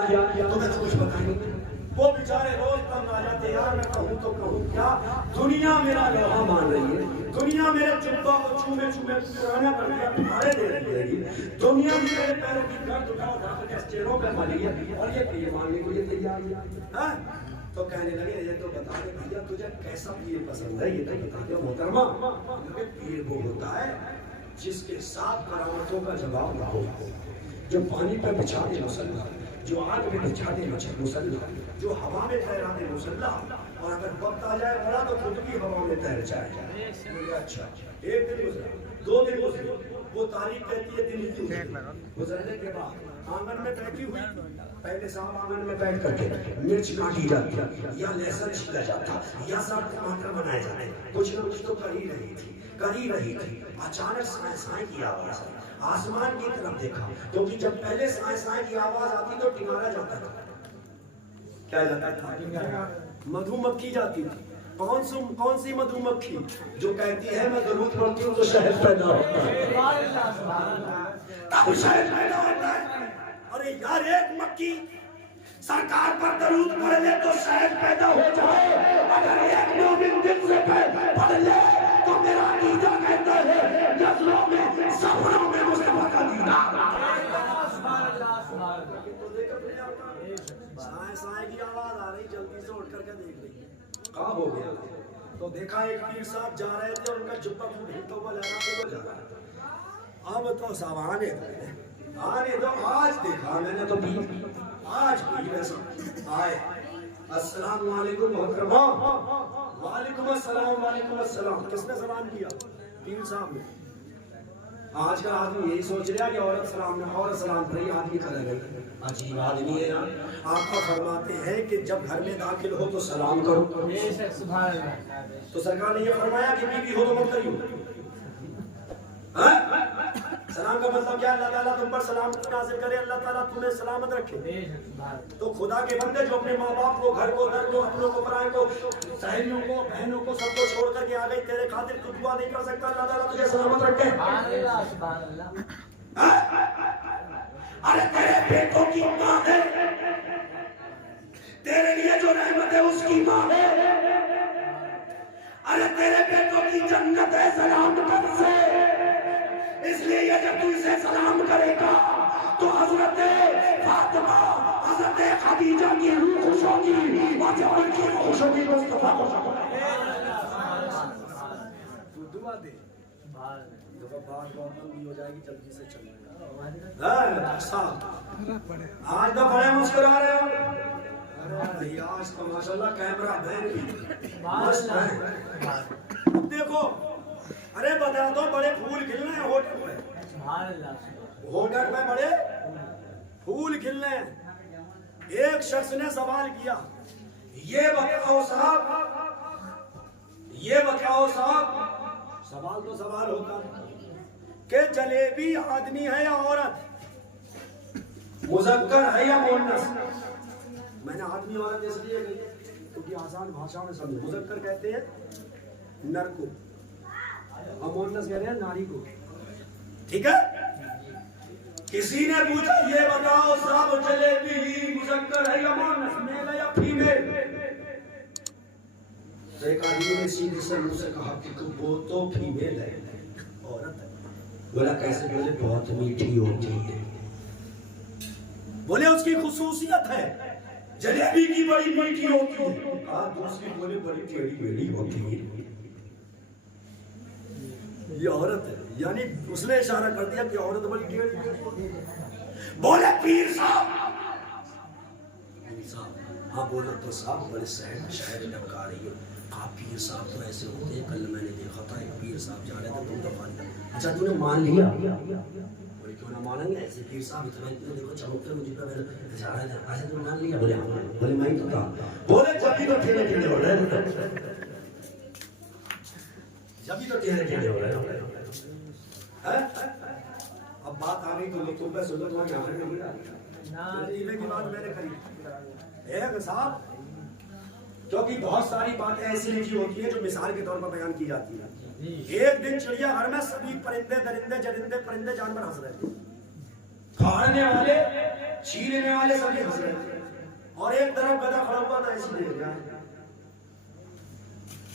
تمہیں تو کچھ بتائیں گے. وہ بیچارے روز تنگ آ جاتے یار میں کہوں تو کہوں کیا. دنیا میرا لوہا مان رہی ہے, دنیا میرے جبہ کو چومے چومے پرانا کر دیا تمہارے دے رہی ہے, دنیا میرے پیروں کی گرد اٹھا اٹھا کر کے اسٹیروں پہ ماری ہے اور یہ ماننے کو یہ تیار ہے. تو کہنے لگے یہ تو بتا دے بھیا تجھے کیسا پیر پسند ہے, یہ تو بتا دے محترمہ. پیر وہ ہوتا ہے جس کے ساتھ کرامتوں کا جواب نہ ہو, جو پانی پہ بچھا دے مسلح, جو آگ میں بچھا دے مسلح, جو ہوا میں تیرا دے مسلح, اور اگر وقت آ جائے بڑا تو خود بھی ہوا میں تیر جائے. اچھا ایک دن گزرا, 2 دن گزرے, وہ تاریخ کہتی ہے دن کی گزرنے کے بعد آنگن میں بیٹھی ہوئی, پہلے صاحب آنگن میں بیٹھ کر کے مرچ کاٹی جاتی یا لہسن چھیلا جاتا یا سب ٹماٹر بنائے جاتے, کچھ نہ کچھ تو کر ہی رہی تھی. اچانک سائیں سائیں کی آواز آئی, آسمان کی طرف دیکھا, کیونکہ جب پہلے سائیں سائیں کی آواز آتی تو ٹنگارا جاتا تھا. کیا جاتا تھا؟ مدھو مکھی جاتی تھی. کون سی مدھو مکھی جو کہتی ہے میں درود پڑھتی ہوں تو شہد پیدا ہوتا ہے, تب شہد پیدا ہوتا ہے. ارے یار ایک مکھی سرکار پر درود پڑھ لے تو شہد پیدا ہو جائے, اگر ایک مومن دل سے پڑھ لے تو میرا عقیدہ کہتا ہے نظروں میں سفروں میں مصطفیٰ کا دیدار. سائیں کی آواز آ رہی, جلدی سے اٹھ کر کے دیکھ رہی ہے کہاں ہو گیا. تو دیکھا ایک پیر صاحب جا رہے تھے, ان کا جبہ ڈھلتا ہوا لہرا کے وہ جا رہا تھا. اب تو صاحب آنے دو, آج دیکھا میں نے تو پیر, آج پیر ایسا آئے, السلام علیکم محترمہ. وعلیکم السلام. وعلیکم السلام. کس نے سلام کیا؟ پیر صاحب نے. آج کا آدمی یہی سوچ رہا کہ عورت سلام پر ہی آدمی کرے گا. عجیب آدمی ہے نا. آپ کا فرماتے ہیں کہ جب گھر میں داخل ہو تو سلام کرو. تو سرکار نے یہ فرمایا کہ بیوی ہو تو مت کریو. سلام کا مطلب کیا؟ اللہ تعالیٰ تم پر سلام نازل کرے, اللہ تعالیٰ تمہیں سلامت رکھے. تو خدا کے بندے جو اپنے ماں باپ کو, گھر کو, در کو, اپنوں کو, پرائے کو, سہیلیوں کو, بہنوں کو, سب کو چھوڑ کر کے آ گئی, تیرے خاطر تو دعا نہیں کر سکتا اللہ تعالیٰ تجھے سلامت رکھے. ارے تیرے بیٹوں کی ماں ہے, تیرے لیے جو رحمت ہے اس کی ماں ہے. ارے تیرے بیٹوں کی جنت ہے سلامت سے, اس لیے جب تو اسے سلام کرے گا تو حضرت فاطمہ, حضرت خدیجہ کی روح خوش ہوگی, اور جب ان کی روح خوش ہوگی مصطفیٰ خوش ہوگی. دعا دے بات بہت لمبی ہو جائے گی, جلدی سے چل رہے آج تو بڑے مسکرا رہے ہو. آج تو ماشاءاللہ کیمرہ بین دیکھو. ارے بتا دو بڑے پھول کھلنے ہیں ہوٹل میں, ہوٹل میں بڑے پھول کھلنے ہیں. ایک شخص نے سوال کیا, یہ بتاؤ صاحب, سوال تو سوال ہوتا ہے کہ جلیبی آدمی ہے یا عورت, مذکر ہے یا مؤنث. میں نے آدمی عورت اس لیے کیونکہ آسان بھاشا میں سمجھے. مذکر کہتے ہیں نر کو, اور مؤنث کہہ رہے ہیں ناری کو. ٹھیک ہے. کسی نے پوچھا یہ بتاؤ صاحب جلیبی مذکر ہے یا مؤنث, میل ہے یا فیمیل. ایک آدمی نے سیدھے سے منہ سے کہا کہ وہ تو فیمیل ہے, عورت ہے. بولا کیسے؟ بولے بہت میٹھی ہوتی ہے. بولے اس کی خصوصیت ہے جلیبی کی بڑی میٹھی ہوتی ہے. کہا دوسری بولے بڑی ٹیڑھی میڑھی ہوتی ہے. یہ عورت ہے, یعنی اس نے اشارہ کر دیا کہ عورت بڑی ٹیڑھی ہوتی ہے. بولے پیر صاحب. ہاں بولے تو صاحب بڑے شاید ڈبکا رہی ہو. کہا پیر صاحب تو ایسے ہوتے ہیں, کل میں نے دیکھا تھا ایک پیر صاحب جا رہے تھے, تم تو مان لیا. اچھا تو نے مان لیا؟ بولے کیوں نہ مانیں گے, ایسے پیر صاحب اتنا دیکھو چمکتے مجھے پہ جا رہے تھے, ایسے تو مان لیا؟ بولے میں ہی تو تھا. بولے جبھی تو ٹھیلے ٹھیلے ہو رہے ہیں, جبھی تو ٹھیلے ٹھیلے ہو رہے ہیں. اب بات آ گئی تو لطف پہ سنت وہاں یہاں پر نہیں آ رہی کی بات میں نے کری. ایک صاحب کیونکہ بہت ساری باتیں ایسی لکھی ہوتی ہیں جو مثال کے طور پر بیان کی جاتی ہیں. ایک دن چڑیا گھر میں سبھی پرندے درندے جرندے پرندے جانور ہنس رہے تھے. کھانے والے چھیننے والے سبھی ہنس رہے تھے اور ایک طرف گدھا کھڑا ہوا تھا ایسی دیکھ رہا ہے،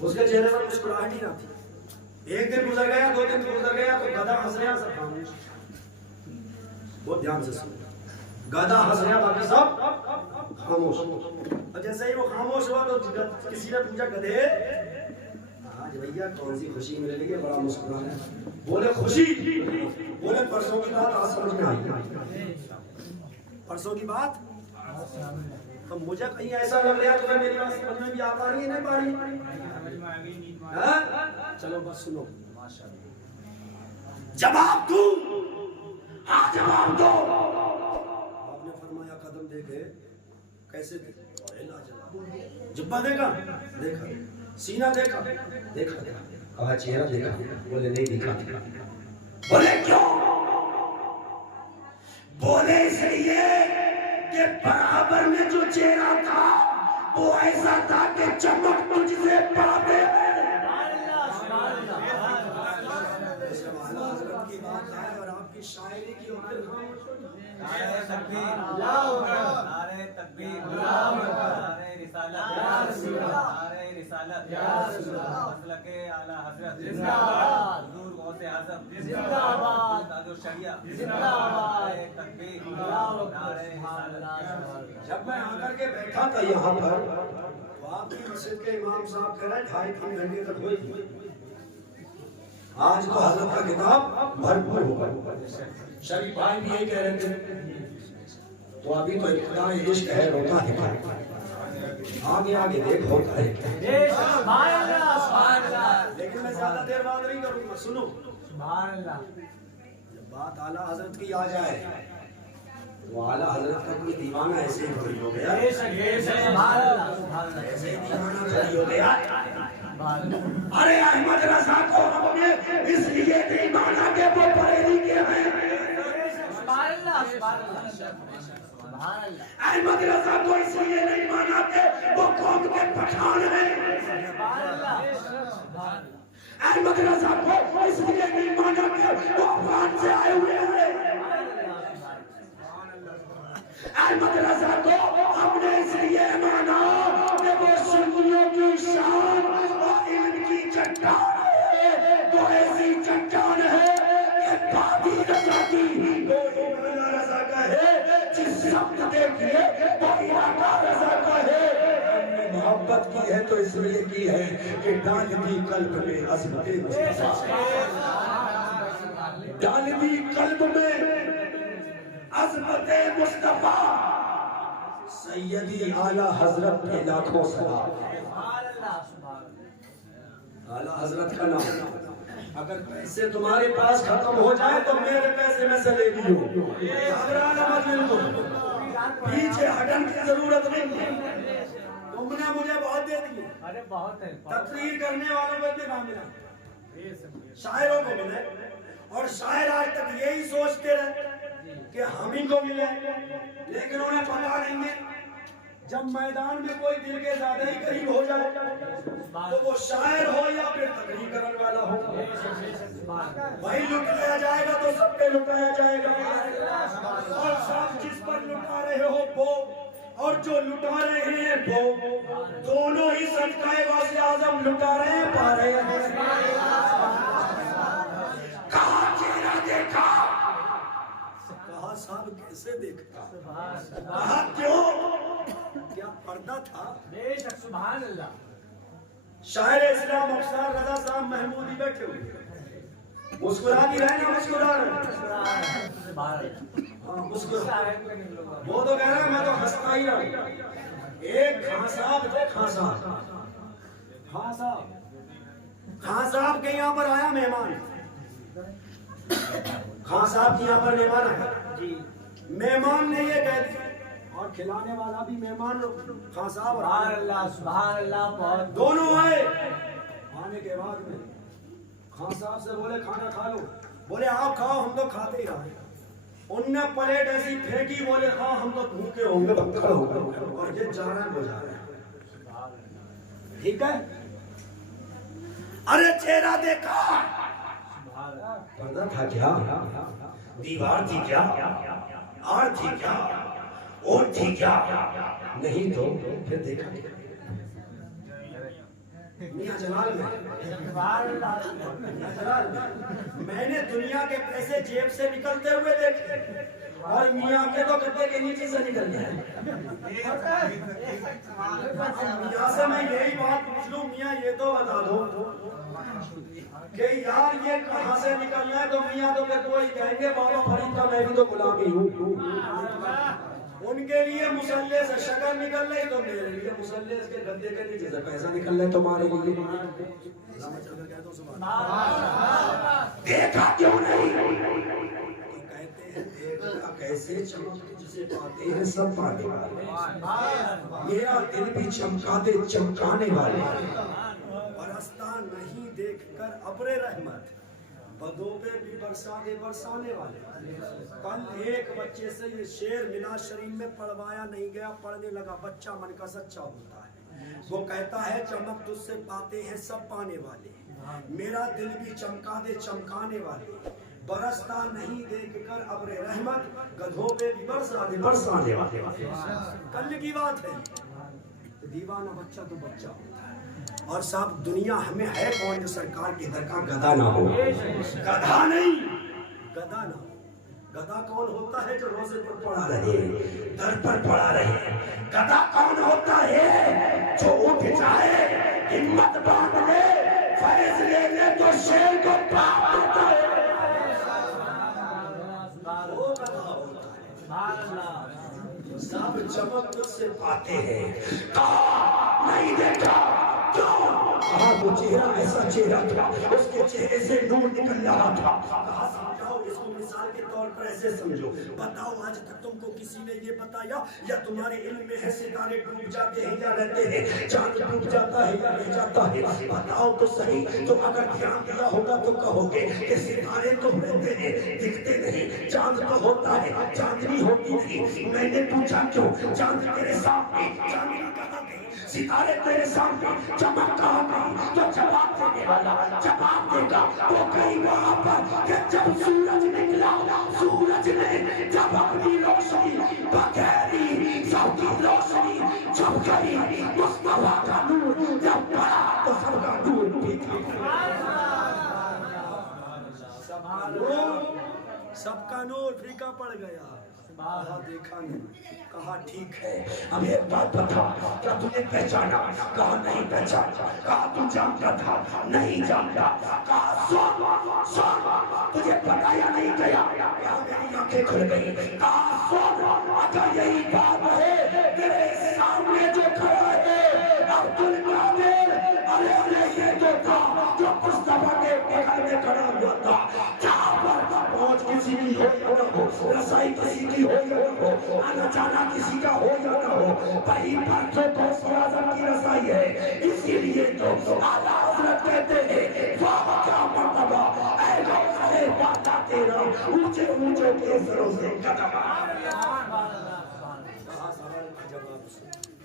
اس کے چہرے پر مسکراہٹ ہی نہ تھی۔ ایک دن گزر گیا، 2 دن گزر گیا تو گدھا ہنس رہا، سب خاموش۔ بہت دھیان سے سنو، گدھا ہنس رہا، باقی سب خاموش۔ اور جیسے ہی وہ خاموش ہوا تو کسی نے پوچھا گدھے آج بھیا کون سی خوشی مل رہی ہے، بڑا مسکرا ہے؟ بولے خوشی؟ بولے پرسوں کی بات آج سمجھ میں آئی، پرسوں کی بات تو مجھے کہیں ایسا لگ رہا تمہیں میری بات سمجھ میں بھی آ پا رہی ہے نہیں پا رہی؟ چلو بس سنو، جواب دوں؟ ہاں جواب دو۔ آپ نے فرمایا قدم دیکھے کیسے تھے؟ جبہ دیکھا؟ دیکھا۔ سینہ دیکھا؟ دیکھا۔ کہا چہرہ دیکھا؟ بولے نہیں دیکھا۔ بولے کیوں؟ بولے اس لیے کہ برابر میں جو چہرہ تھا وہ ایسا تھا کہ چمک تجھ سے پاتے ہیں۔ حضرت کی بات ہے اور آپ کی شاعری کی عمر نعرہ تکبیر، اللہ اکبر، نعرہ تکبیر، اللہ اکبر، نعرہ رسالت، یا رسول اللہ، نعرہ رسالت، یا رسول اللہ، مسلک اعلی حضرت زندہ باد، حضور غوث اعظم زندہ باد، تاج الشریعہ زندہ باد، نعرہ تکبیر، اللہ اکبر، نعرہ رسالت۔ جب میں آ کر کے بیٹھا تھا یہاں پر تو آپ کی مسجد کے امام صاحب کہہ رہے 2.5-3 گھنٹے تک ہوئی، آج تو حضرت کا کتاب بھرپور ہوگا۔ شریف بھائی بھی یہی کہہ رہے تھے، تو ابھی تو ابتداء عشق ہے، روتا ہے آگے آگے دیکھ ہوتا ہے، لیکن میں زیادہ دیر بات نہیں کروں گا، سنو۔ جب بات اعلیٰ حضرت کی آ جائے تو اعلیٰ حضرت کا کوئی دیوانہ ایسے ہی کھڑی ہو گیا، ایسے ہی دیوانہ کھڑی ہو گیا۔ ارے احمد رضا کو ہم نے اس لیے نہیں مانا کہ وہ پڑھے لکھے ہیں، احمد رضا کو اس لیے نہیں مانا کہ وہ قوم کے پٹھان ہیں، احمد رضا کو اس لیے نہیں مانا کہ وہ افغان سے آئے ہوئے ہیں، احمد رضا کو ہم نے اس لیے مانا کہ وہ سنیوں کی شان اور علم کی چٹان ہے، وہ ایسی چٹان ہے کہ بابی رضا کی وہ عمرہ رضا کا ہے، جس سمت دیکھئے وہ علاقہ رضا کا ہے۔ ہم نے محبت کی ہے تو اس لیے کی ہے کہ ڈال دی قلب میں عظمت مصطفیٰ، ڈال دی قلب میں عظمت مصطفیٰ، سیدی اعلیٰ حضرت کے لاکھوں سلام۔ اعلیٰ حضرت کا نام اگر پیسے تمہارے پاس ختم ہو جائے تو میرے پیسے میں سے لے لیو، پیچھے ہٹن کی ضرورت نہیں ہے، تم نے مجھے بہت دے دیے، تقریر کرنے والوں کو اتنے کام ملا، شاعروں کو ملے، اور شاعر آج تک یہی سوچتے رہے کہ ہم ہی کو ملے، لیکن انہیں پتا نہیں ہے جب میدان میں کوئی دل کے زیادہ ہی قریب ہو جائے تو وہ شاعر ہو یا پھر تقریر کرنے والا ہو، وہی لٹایا جائے گا تو سب پہ لٹایا جائے گا، اور سب جس پر لٹا رہے ہو وہ اور جو لٹا رہے ہیں وہ دونوں ہی صدقہ غوث اعظم لٹا رہے ہیں، پا رہے ہیں۔ کہاں چہرہ دیکھا؟ کہا صاحب کیسے دیکھا؟ کہا کیوں؟ کیا پردہ تھا؟ سبحان اللہ۔ شاعر اسلام افسر رضا صاحب محمودی بیٹھے ہوئے، مسکرا بھی رہے نا، مسکرا رہے، وہ تو کہہ رہا ہے میں تو ہنستا ہی رہا۔ ایک خان صاحب تھے، خان صاحب کے یہاں پر آیا مہمان، خان صاحب کے یہاں پر مہمان آیا، مہمان نے یہ کہہ دیا اور کھلانے والا بھی مہمان خان صاحب، سبحان اللہ، دونوں آئے، آنے کے بعد میں خان صاحب سے بولے کھانا کھا لو، بولے آپ کھاؤ ہم تو کھاتے ہی رہے، ان نے پلیٹ ایسی پھینکی، بولے ہاں ہم تو بھوکے ہوں گے، بکھڑ ہو گئے، اور یہ جا رہا ہے وہ جا رہا ہے، ٹھیک ہے؟ ارے چہرہ دیکھا، پردہ تھا کیا؟ دیوار تھی کیا؟ آر تھی کیا؟ اور تھی کیا نہیں تو پھر دیکھا گیا میاں جلال میں نے دنیا کے پیسے جیب سے نکلتے ہوئے دیکھے اور میاں کے تو گدے کے نیچے سے نکل گئے. میاں سے میں یہی بات پوچھ لوں میاں یہ تو بتا دو کہ یار یہ کہاں سے نکلنا ہے تو میاں تو پھر کوئی کہیں گے بابا فرید کا میں بھی تو غلامی ہوں. ان کے لیے مسلح سے شکل نکل رہی تو میرے لیے مسلح کے گدے کے نیچے سے پیسہ نکل رہا ہے تمہارے لیے. دیکھا کیوں نہیں تو کہتے ہیں دیکھا کیسے چمک جسے پاتے ہیں سب پانے والے میرا دل بھی چمکا دے چمکانے والے برستا نہیں دیکھ کر ابر رحمت بدوں پہ بھی برسانے برسانے والے. کل ایک بچے سے یہ شعر ملا شریف میں پڑھوایا نہیں گیا پڑھنے لگا بچہ من کا سچا ہوتا ہے. وہ کہتا ہے چمک تجھ سے پاتے ہیں سب پانے والے میرا دل بھی چمکا دے چمکانے والے برستا نہیں دیکھ کر ابر رحمت گدھوں پہ بھی برسانے برسانے والے. کل کی بات ہے دیوانہ بچہ تو بچہ ہوتا ہے اور صاحب دنیا ہمیں ہے کون جو سرکار کے در کا گدھا نہ ہو. گدھا نہیں گدھا نہ ہو. گدھا کون ہوتا ہے جو روزے پر پڑا رہے در پر پڑا رہے. گدھا کون ہوتا ہے جو اٹھ جائے ہمت باندھ لے فیض لے لے تو شیر کو پاپ دیتا ہے. وہ گدھا ہوتا ہے. سب چمک تجھ سے پاتے ہیں کہا نہیں دیکھا کہا وہ چہرہ ایسا چہرہ تھا اس کے چہرے سے نور نکل رہا تھا. کہا سمجھاؤ اس کو مثال کے طور پر ایسے سمجھو بتاؤ آج تک تم کو کسی نے یہ بتایا یا تمہارے علم میں ہے ستارے ڈوب جاتے ہیں یا رہتے ہیں چاند ڈوب جاتا ہے یا رہ جاتا ہے بتاؤ تو صحیح. تو اگر دھیان دیا ہوگا تو کہو گے کہ ستارے تو رہتے ہیں دکھتے نہیں چاند تو ہوتا ہے چاندنی ہوتی نہیں. میں نے پوچھا کیوں چاند تیرے سامنے چاندنی کہاں گئی ستارے تیرے سامنے چمک کہاں گئی تو جواب دینے والا جواب دے گا وہ کہیں وہاں پر کہ جب سورج نکلا سورج نے جب اپنی روشنی بغیری سوکی روشنی جب گئی مصطفیٰ کا نور جب پڑا تو سب کا نور پیکھا سب کا نور پھیکا پڑ گیا. کہا دیکھا نہیں کہا ٹھیک ہے اب ایک بات بتا کیا تجھے پہچانا کہا نہیں پہچانا. کہا تو جانتا تھا نہیں جانتا. کہا سن تجھے بتایا نہیں گیا کیا میری آنکھیں کھل گئی. کہا سن اگر یہی بات ہے تیرے سامنے جو کھڑا ہے عبدالقادر ارے ارے یہ جو تھا جو مصطفیٰ کے بغل میں کھڑا ہوا تھا جہاں پر پہنچ کسی کی ہو یا نہ ہو رسائی کسی کی ہو یا نہ ہو آنا جانا کسی کا ہو یا نہ ہو وہیں پر جو دوست اعظم کی رسائی ہے. اسی لیے تو اعلیٰ حضرت کہتے ہیں واہ کیا مرتبہ اے غوث بالا تیرا اونچے اونچے کے سروں سے قدم.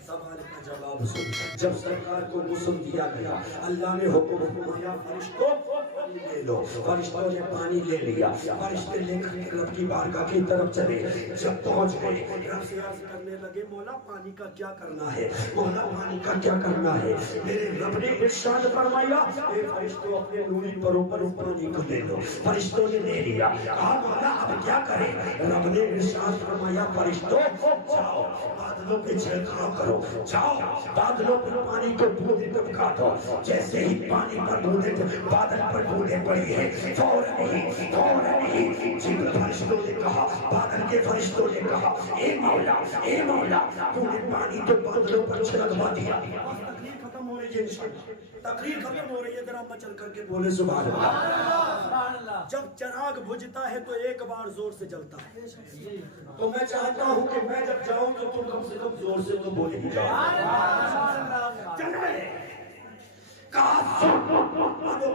سوال کا جواب سن. جب سرکار کو غسل دیا گیا اللہ نے حکم فرمایا فرشتوں پانی لے لو. فرشتوں نے پانی لے لیا. فرشتے لے کر کے رب کی بارگاہ کی طرف چلے. جب پہنچ گئے رب سے عرض کرنے لگے مولا پانی کا کیا کرنا ہے مولا پانی کا کیا کرنا ہے. میرے رب نے ارشاد فرمایا اے فرشتوں اپنے نوری پروں پر پانی کو لے لو. فرشتوں نے لے لیا. کہا مولا اب کیا کریں. رب نے ارشاد فرمایا فرشتوں جاؤ بادلوں پہ چھڑکاؤ کرو جاؤ بادلوں پر پانی کو بوندیں ٹپکا دو. جیسے ہی پانی پر بوندیں بادل پر بوندیں پڑی ہے فوراً ہی جن فرشتوں نے کہا بادل کے فرشتوں نے کہا اے مولا تو نے پانی تو بادلوں پر چھڑکوا دیا. تقریر ختم ہو رہی ہے ذرا مچل کر کے بولے سبحان اللہ. جب چراغ بجھتا ہے تو ایک بار زور سے جلتا ہے. تو میں چاہتا ہوں کہ میں جب جاؤں تو تم کم سے کم زور سے تو بولے ہی جاؤ. چل رہے اب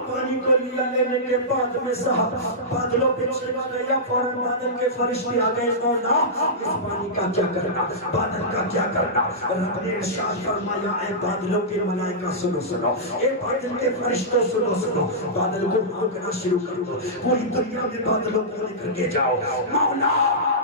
پانی کو لیا لینے کے بعد میں صاحب بادلوں پہ چھڑکا گیا. فوراً بادل کے فرشتے آ گئے مولا اس پانی کا کیا کرنا بادل کا کیا کرنا. رب نے ارشاد فرمایا اے بادلوں کے ملائکہ سنو اے بادل کے فرشتوں سنو بادل کو ہانکنا شروع کر دو. پوری دنیا میں بادلوں کو لے کر کے جاؤ. مولا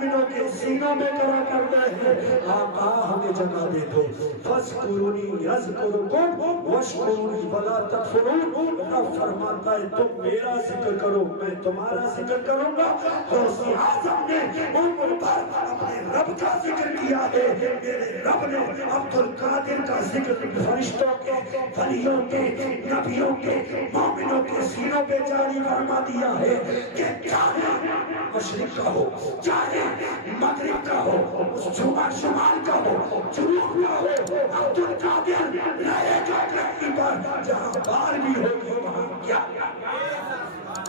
مومنوں کے سینوں میں کرا کرتے ہیں آقا ہمیں جگہ دے دو فَاذْكُرُونِي أَذْكُرْكُمْ وَاشْكُرُونِي وَلَا تَكْفُرُونَ رب فرماتا ہے تم میرا ذکر کرو میں تمہارا ذکر کروں گا غوث اعظم نے عمر پر اپنے رب کا ذکر کیا ہے میرے رب نے عبد القادر کا ذکر فرشتوں کے ولیوں کے نبیوں کے مومنوں کے سینوں پہ جاری فرما دیا ہے کہ چاہے مشرق کا ہو چاہے مغرب کا ہو شمال کا ہو جنوب کا ہو عبد القادر رہے گا دھرتی پر جہاں بار بھی ہو